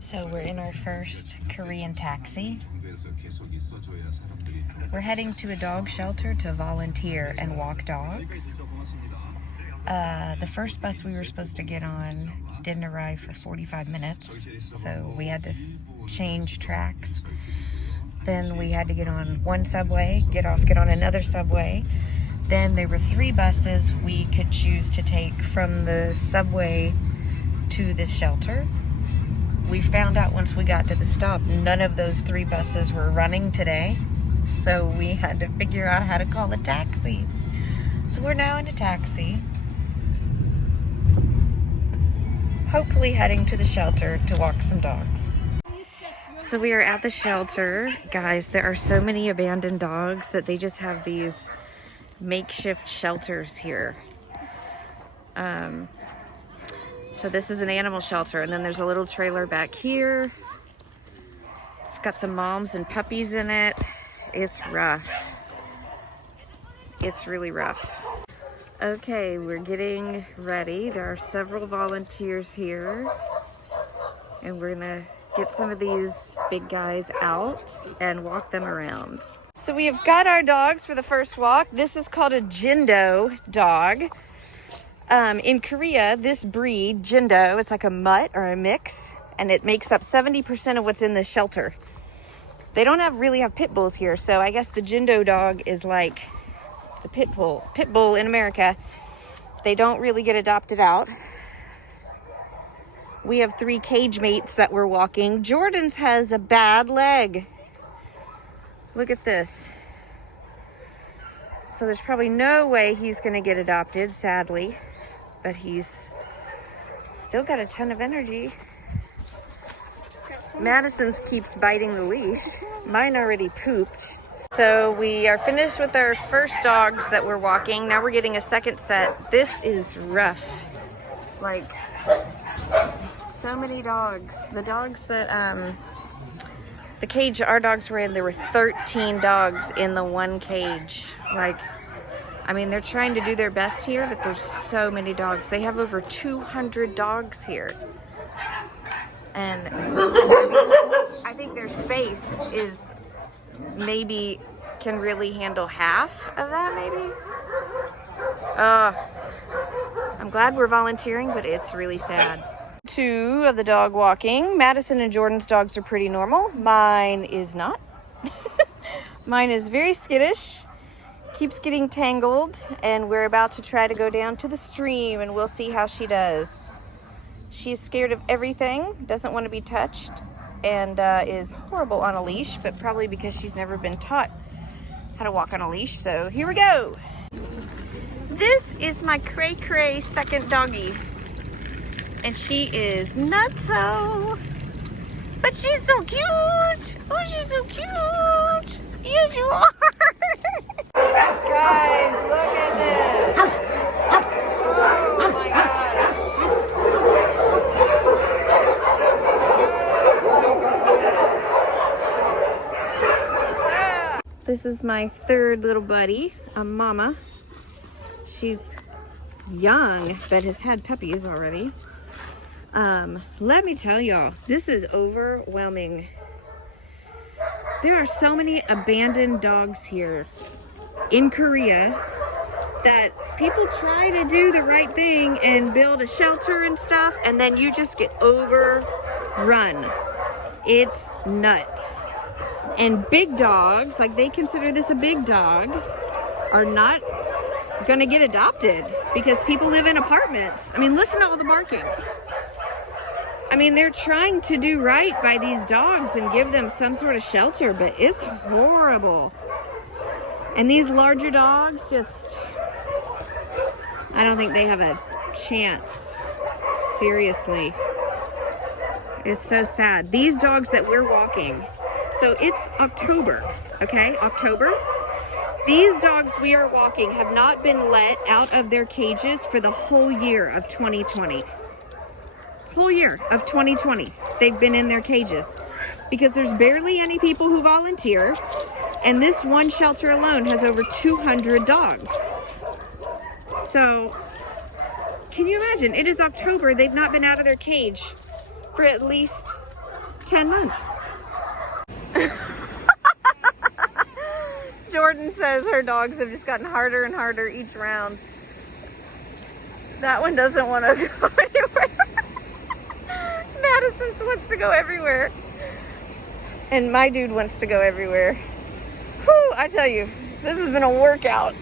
So we're in our first Korean taxi. We're heading to a dog shelter to volunteer and walk dogs. The first bus we were supposed to get on didn't arrive for 45 minutes, so we had to change tracks. Then we had to get on one subway, get off, get on another subway. Then there were 3 buses we could choose to take from the subway to this shelter. We found out once we got to the stop, none of those 3 buses were running today. So we had to figure out how to call a taxi. So we're now in a taxi, hopefully heading to the shelter to walk some dogs. So we are at the shelter. Guys, there are so many abandoned dogs that they just have these makeshift shelters here. So this is an animal shelter, and then there's a little trailer back here. It's got some moms and puppies in it. It's rough. It's really rough. Okay, we're getting ready. There are several volunteers here, and we're gonna get some of these big guys out and walk them around. So we have got our dogs for the first walk. This is called a Jindo dog. In Korea, this breed, Jindo, it's like a mutt or a mix, and it makes up 70% of what's in the shelter. They don't really have pit bulls here, so I guess the Jindo dog is like the pit bull in America. They don't really get adopted out. We have 3 cage mates that we're walking. Jordan's has a bad leg. Look at this. So there's probably no way he's gonna get adopted, sadly, but he's still got a ton of energy. Madison's keeps biting the leash. Mine already pooped. So we are finished with our first dogs that we're walking. Now we're getting a second set. This is rough. Like, so many dogs. The dogs that, the cage our dogs were in, there were 13 dogs in the one cage. Like, I mean, they're trying to do their best here, but there's so many dogs. They have over 200 dogs here. And I think their space is maybe can really handle half of that, maybe. I'm glad we're volunteering, but it's really sad. 2 of the dog walking. Madison and Jordan's dogs are pretty normal. Mine is not. Mine is very skittish, keeps getting tangled, and we're about to try to go down to the stream, and we'll see how she does. She's scared of everything, doesn't want to be touched, and is horrible on a leash, but probably because she's never been taught how to walk on a leash. So here we go. This is my cray cray second doggy, and she is nutso, but she's so cute. Oh, she's so cute. Yes, you are. Guys, look at this. Oh my God. This is my 3rd little buddy, a mama. She's young, but has had puppies already. Let me tell y'all, this is overwhelming. There are so many abandoned dogs here in Korea that people try to do the right thing and build a shelter and stuff, and then you just get overrun. It's nuts. And big dogs, like they consider this a big dog, are not gonna get adopted because people live in apartments. I mean, listen to all the barking. I mean, they're trying to do right by these dogs and give them some sort of shelter, but it's horrible. And these larger dogs just, I don't think they have a chance. Seriously. It's so sad. These dogs that we're walking, so it's October, okay? October. These dogs we are walking have not been let out of their cages for the whole year of 2020. Whole year of 2020, they've been in their cages because there's barely any people who volunteer, and this one shelter alone has over 200 dogs. So, can you imagine? It is October, they've not been out of their cage for at least 10 months. Jordan says her dogs have just gotten harder and harder each round. That one doesn't want to go anywhere. Madison wants to go everywhere. And my dude wants to go everywhere. Whew, I tell you, this has been a workout.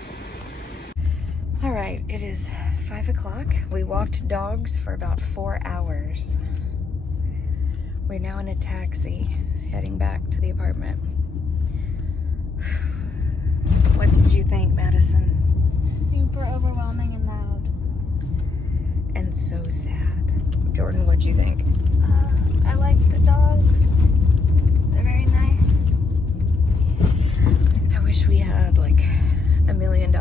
All right, it is 5 o'clock. We walked dogs for about 4 hours. We're now in a taxi heading back to the apartment. What did you think, Madison? Super overwhelming and loud. And so sad. Jordan, what'd you think? I like the dogs. They're very nice. I wish we had like $1 million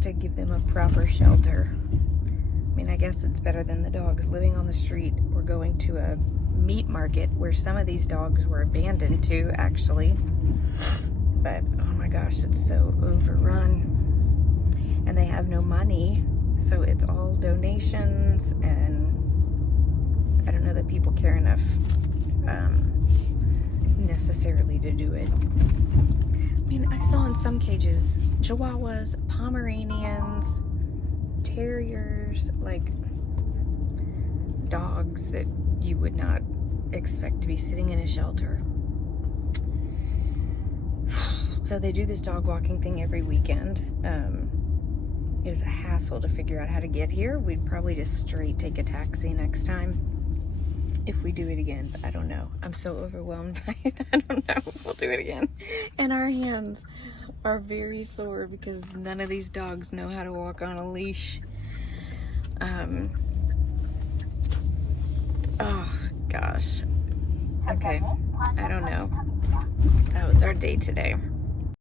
to give them a proper shelter. I mean, I guess it's better than the dogs living on the street. We're going to a meat market where some of these dogs were abandoned to, actually. But, oh my gosh, it's so overrun. And they have no money, so it's all donations, and I don't know that people care enough necessarily to do it. I mean, I saw in some cages Chihuahuas, Pomeranians, terriers, like dogs that you would not expect to be sitting in a shelter. So they do this dog walking thing every weekend. It was a hassle to figure out how to get here. We'd probably just straight take a taxi next time if we do it again, but I don't know. I'm so overwhelmed by it. I don't know if we'll do it again. And our hands are very sore because none of these dogs know how to walk on a leash. Oh gosh. Okay, I don't know. That was our day today.